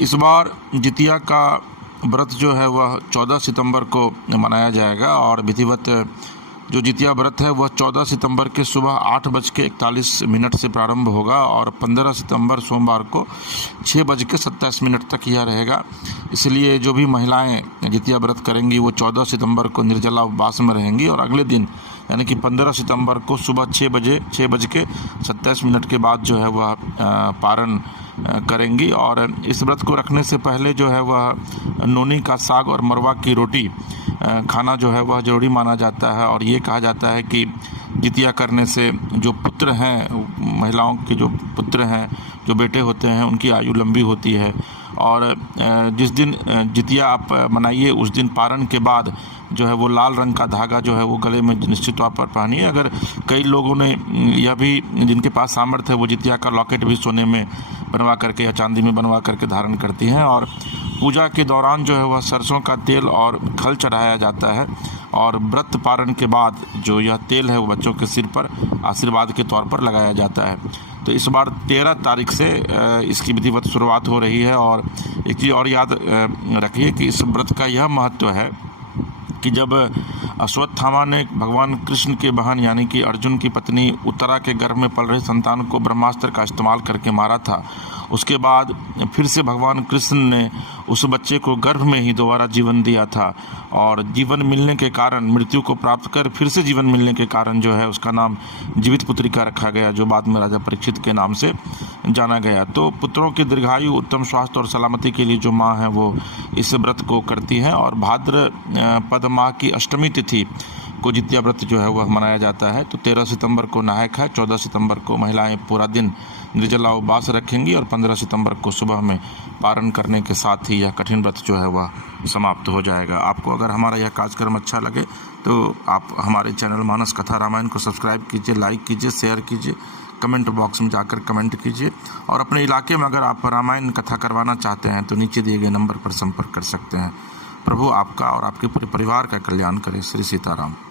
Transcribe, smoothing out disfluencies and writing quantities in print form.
इस बार जितिया का व्रत जो है वह 14 सितंबर को मनाया जाएगा और विधिवत जो जितिया व्रत है वह 14 सितंबर के सुबह 8:41 से प्रारंभ होगा और 15 सितंबर सोमवार को 6:27 तक यह रहेगा। इसलिए जो भी महिलाएं जितिया व्रत करेंगी वो 14 सितंबर को निर्जला उपवास में रहेंगी और अगले दिन यानी कि 15 सितंबर को सुबह 6:27 के बाद जो है वह पारण करेंगी। और इस व्रत को रखने से पहले जो है वह नोनी का साग और मरवा की रोटी खाना जो है वह जरूरी माना जाता है। और ये कहा जाता है कि जितिया करने से जो पुत्र हैं, महिलाओं के जो पुत्र हैं, जो बेटे होते हैं, उनकी आयु लंबी होती है। और जिस दिन जितिया आप मनाइए उस दिन पारण के बाद जो है वो लाल रंग का धागा जो है वो गले में निश्चित तौर पर पहनिए। अगर कई लोगों ने यह भी, जिनके पास सामर्थ्य है, वो जितिया का लॉकेट भी सोने में बनवा करके या चांदी में बनवा करके धारण करती हैं। और पूजा के दौरान जो है वह सरसों का तेल और खल चढ़ाया जाता है और व्रत पारण के बाद जो यह तेल है वो बच्चों के सिर पर आशीर्वाद के तौर पर लगाया जाता है। तो इस बार 13 तारीख से इसकी विधिवत शुरुआत हो रही है। और एक चीज़ और याद रखिए कि इस व्रत का यह महत्व है कि जब अश्वत्थामा ने भगवान कृष्ण के बहन यानी कि अर्जुन की पत्नी उत्तरा के गर्भ में पल रहे संतान को ब्रह्मास्त्र का इस्तेमाल करके मारा था, उसके बाद फिर से भगवान कृष्ण ने उस बच्चे को गर्भ में ही दोबारा जीवन दिया था। और जीवन मिलने के कारण, मृत्यु को प्राप्त कर फिर से जीवन मिलने के कारण जो है उसका नाम जीवित पुत्रिका रखा गया, जो बाद में राजा परीक्षित के नाम से जाना गया। तो पुत्रों की दीर्घायु, उत्तम स्वास्थ्य और सलामती के लिए जो माँ है वो इस व्रत को करती हैं। और भाद्रपद माह की अष्टमी तिथि को जितिया व्रत जो है वह मनाया जाता है। तो 13 सितंबर को नहाय खाए, 14 सितंबर को महिलाएं पूरा दिन निर्जला उपवास रखेंगी और 15 सितंबर को सुबह में पारण करने के साथ ही यह कठिन व्रत जो है वह समाप्त हो जाएगा। आपको अगर हमारा यह कार्यक्रम अच्छा लगे तो आप हमारे चैनल मानस कथा रामायण को सब्सक्राइब कीजिए, लाइक कीजिए, शेयर कीजिए, कमेंट बॉक्स में जाकर कमेंट कीजिए। और अपने इलाके में अगर आप रामायण कथा करवाना चाहते हैं तो नीचे दिए गए नंबर पर संपर्क कर सकते हैं। प्रभु आपका और आपके पूरे परिवार का कल्याण करे। श्री सीताराम।